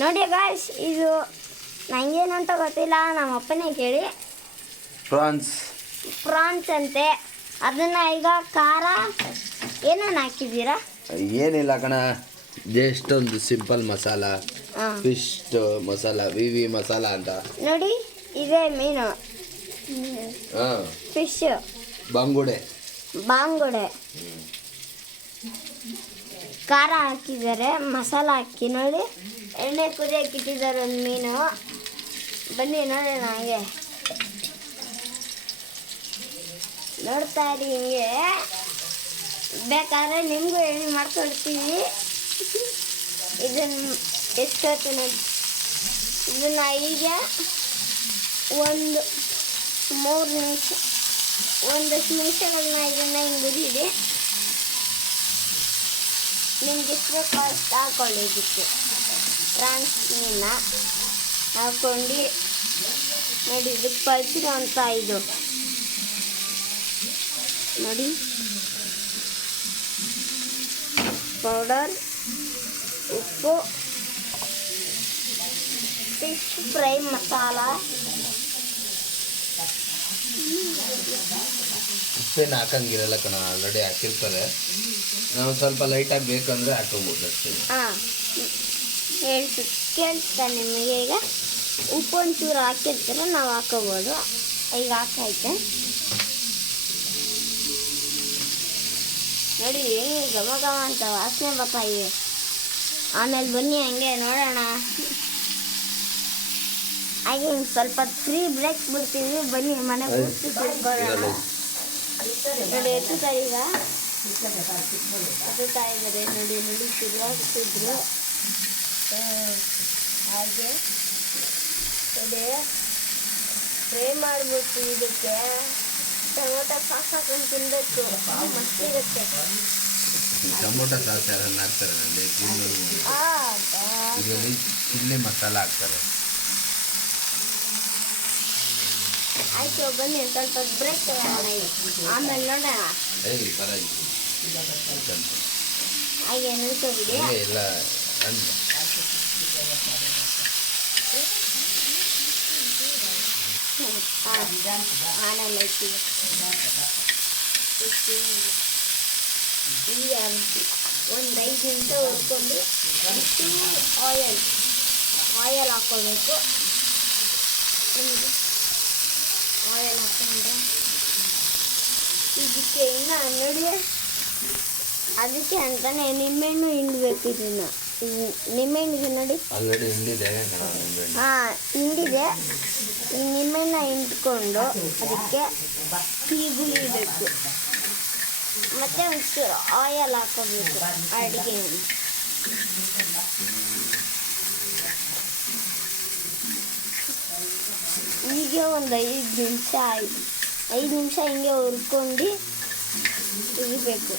ನೋಡಿ ಗಾಯ್ಸ್, ಇದು ನಂಗೇನು ಅಂತ ಗೊತ್ತಿಲ್ಲ, ನಮ್ಮ ಅಪ್ಪನೇ ಕೇಳಿ. ಪ್ರಾನ್ಸ್ ಅಂತೆ. ಅದನ್ನ ಈಗ ಖಾರ ಏನೇನು ಹಾಕಿದ್ದೀರಾ? ಏನಿಲ್ಲ ಕಣ, ಜಸ್ಟ್ ಒಂದು ಸಿಂಪಲ್ ಮಸಾಲ, ಫಿಶ್ ಮಸಾಲ, ವಿ ಮಸಾಲ ಅಂತ. ನೋಡಿ, ಇದೇ ಮೀನು, ಫಿಶ್ ಬಾಂಗುಡೆ. ಖಾರ ಹಾಕಿದ್ದಾರೆ, ಮಸಾಲ ಹಾಕಿ. ನೋಡಿ, ಎಣ್ಣೆ ಕುದಿಯಕ್ಕೆ ಇಟ್ಟಿದ್ದಾರೆ ಒಂದು ಮೀನು. ಬನ್ನಿ ನೋಡಿ, ಹಾಗೆ ನೋಡ್ತಾ ಇರಿ. ಹಿಂಗೆ ಬೇಕಾದ್ರೆ ನಿಮಗೂ ಎಣ್ಣೆ ಮಾಡ್ಕೊಡ್ತೀವಿ. ಇದನ್ನು ಎಷ್ಟೊತ್ತು ನೋಡಿ, ಇದನ್ನು ಈಗ ಒಂದು 3 ನಿಮಿಷ, ಒಂದಷ್ಟು ನಿಮಿಷಗಳನ್ನ ಇದನ್ನು ಹಿಂಗೆ ಗುರಿದೆ. ನಿಮ್ಗೆ ಎಷ್ಟು ಬೇಕು ಅಷ್ಟು ಹಾಕೊಳ್ಳಿ. ಇದಕ್ಕೆ ಫ್ರಾನ್ಸ್ ಮೀನ ಹಾಕ್ಕೊಂಡು ನೋಡಿ, ಇದಕ್ಕೆ ಪಲ್ಸಿರೋ ಅಂತ ಇದು ನೋಡಿ, ಪೌಡರ್, ಉಪ್ಪು, ಫಿಶ್ ಫ್ರೈ ಮಸಾಲ. ಉಪ್ಪೇನು ಹಾಕಂಗಿರಲ್ಲ ಕಣ, ಆಲ್ರೆಡಿ ಹಾಕಿರ್ತಾರೆ. ನಾವು ಸ್ವಲ್ಪ ಲೈಟಾಗಿ ಬೇಕಂದರೆ ಹಾಕೋಬೋದು ಅಷ್ಟೇ. ಕೇಳಿಸ್ತಾ ನಿಮಗೆ? ಈಗ ಉಪ್ಪು ಒಂಚೂರು ಹಾಕಿರ್ತಾರೆ, ನಾವು ಹಾಕೋಬೋದು. ಈಗ ಹಾಕೈತೆ ನೋಡಿ, ಹೆಂಗೆ ಘಮ ಘಮ ಅಂತ ವಾಸನೆ ಬರ್ತಾ ಇವೆ. ಆಮೇಲೆ ಬನ್ನಿ ಹಂಗೆ ನೋಡೋಣ. ಹಾಗೆ ಸ್ವಲ್ಪ ಫ್ರೀ ಬ್ರೇಕ್ ಬಿಡ್ತೀವಿ. ಬನ್ನಿ ಮನೆ ಪೂರ್ತಿ ತಿಳ್ಕೊಳ್ಳೋಣ. ನೋಡಿ, ಎತ್ತುತ್ತಾ ಈಗ ಎತ್ತುತ್ತಾ ಇದ್ದಾರೆ. ನೋಡಿ ತಿರುಗಾಡ್ತಿದ್ರು. ಹಾಗೆ ಅದೇ ಫ್ರೈ ಮಾಡಿಬಿಟ್ಟು ಇದಕ್ಕೆ ಟೊಮೊಟೊ ಸಾಸ್ ಹಾಕೊಂಡು ತಿನ್ನಬೇಕು, ಮಸ್ತಿರುತ್ತೆ. ಟೊಮೊಟೊ ಸಾಸ್ ಯಾರನ್ನ ಹಾಕ್ತಾರೆ? ಇದರಲ್ಲಿ ಚಿಲ್ಲಿ ಮಸಾಲ ಹಾಕ್ತಾರೆ. ಆಯ್ತು, ಬನ್ನಿ ಸ್ವಲ್ಪ ಬ್ರೇಕ್ ತಗೋಣ, ಆಮೇಲೆ ನೋಡೋಣ. ಹಾಗೆ ನಿಲ್ಕೋಬಿಡಿ. ಇಲ್ಲ ಆನಲ್ಲ ಈಗ ಒಂದು 5 ನಿಮಿಷ ಹುರ್ಕೊಂಡು ಆಯಿಲ್ ಹಾಕ್ಕೊಳ್ಬೇಕು. ನಿಮಗೆ ಆಯಿಲ್ ಹಾಕೊಂಡ್ರೆ ಇದಕ್ಕೆ ಇನ್ನು ನೋಡಿ, ಅದಕ್ಕೆ ಅಂತಾನೆ ನಿಂಬೆಹಣ್ಣು ಹಿಂಡಬೇಕು. ಇದನ್ನು ನಿಂಬೆಹಣ್ಣಿಗೆ ನೋಡಿ ಆಲ್ರೆಡಿ ಹಿಂಡಿದೆ. ಹಿಂಡಿದೆ. ಈ ನಿಂಬೆಹಣ್ಣ ಹಿಂಡ್ಕೊಂಡು ಅದಕ್ಕೆ ಗುಳಿಬೇಕು. ಮತ್ತು ಒಂಚೂರು ಆಯಿಲ್ ಹಾಕೋಬೇಕು ಅಡುಗೆ. ಈಗ ಒಂದು 5 ನಿಮಿಷ ಆಯಿತು. 5 ನಿಮಿಷ ಹಿಂಗೆ ಹುರ್ಕೊಂಡು ತೆಗಿಬೇಕು.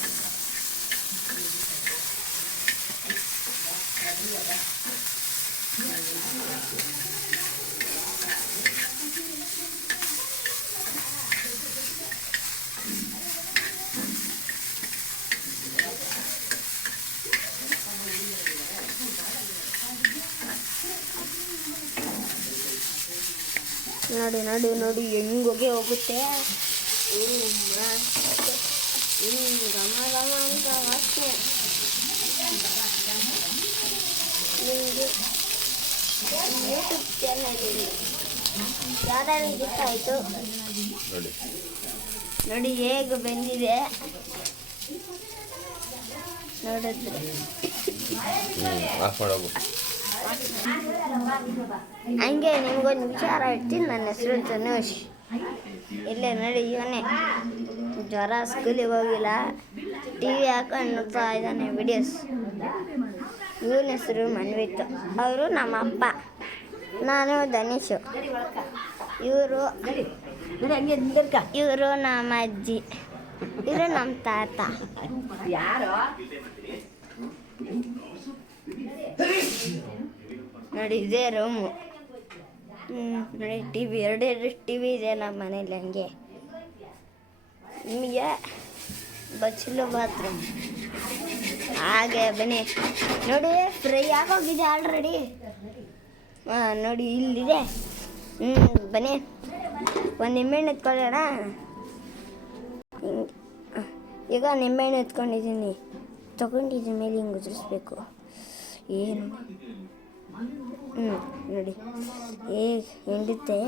ನೋಡಿ ಹೆಂಗೋಗೆ ಹೋಗುತ್ತೆ. ಘಮ ಘಮ ಅಂತ ವಾಸನೆ. ನಿಮಗೆ ಯೂಟ್ಯೂಬ್ ಚಾನಲ್ ಯಾವ್ದಾದ್ರು ಇಷ್ಟ ಆಯಿತು ನೋಡಿ, ಹೇಗೆ ಬಂದಿದೆ ನೋಡಿದ್ರೆ. ಹಂಗೆ ನಿಮ್ಗೊಂದು ವಿಚಾರ ಹೇಳ್ತೀನಿ. ನನ್ನ ಹೆಸರು ತನುಷ್. ಇಲ್ಲೇ ನೋಡಿ, ಇವನೇ ಜ್ವರ, ಸ್ಕೂಲಿಗೆ ಹೋಗಿಲ್ಲ, TV ಹಾಕೊಂಡು ನೋಡ್ತಾ ಇದ್ದಾನೆ ವಿಡಿಯೋಸ್. ಇವನ ಹೆಸರು ಮನ್ವಿತ್. ಅವರು ನಮ್ಮ ಅಪ್ಪ, ನಾನು ಧನುಷು. ಇವರು ನಮ್ಮ ಅಜ್ಜಿ, ಇವರು ನಮ್ಮ ತಾತ. ನೋಡಿ, ಇದೇ ರೂಮು. ನೋಡಿ, ಎರಡು TV ಇದೆ ನಮ್ಮ ಮನೇಲಿ. ಹಂಗೆ ನಿಮಗೆ ಬಚ್ಚಲು ಬಾತ್ರೂಮ್. ಹಾಗೆ ಬನ್ನಿ ನೋಡಿ ಫ್ರೈ ಆಗೋಗಿದೆ ಆಲ್ರೆಡಿ. ಹಾಂ ನೋಡಿ ಇಲ್ಲಿದೆ. ಬನ್ನಿ ಒಂದು ನಿಂಬೆಹಣ್ಣು ಎತ್ಕೊಳ್ಳೋಣ. ಈಗ ನಿಂಬೆಹಣ್ಣು ಎತ್ಕೊಂಡಿದ್ದೀನಿ, ತೊಗೊಂಡಿದ್ರ ಮೇಲೆ ಹಿಂಗೆ ಉದುರಿಸ್ಬೇಕು. ಏನು ನೋಡಿ ಹೇಗೆ ಹಿಂಡುತ್ತೆ,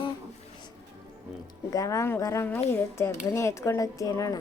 ಗರಂ ಗರಂ ಆಗಿರುತ್ತೆ. ಬನ್ನಿ ಎತ್ಕೊಂಡು ಹೋಗ್ತೀವಿ ನೋಡೋಣ.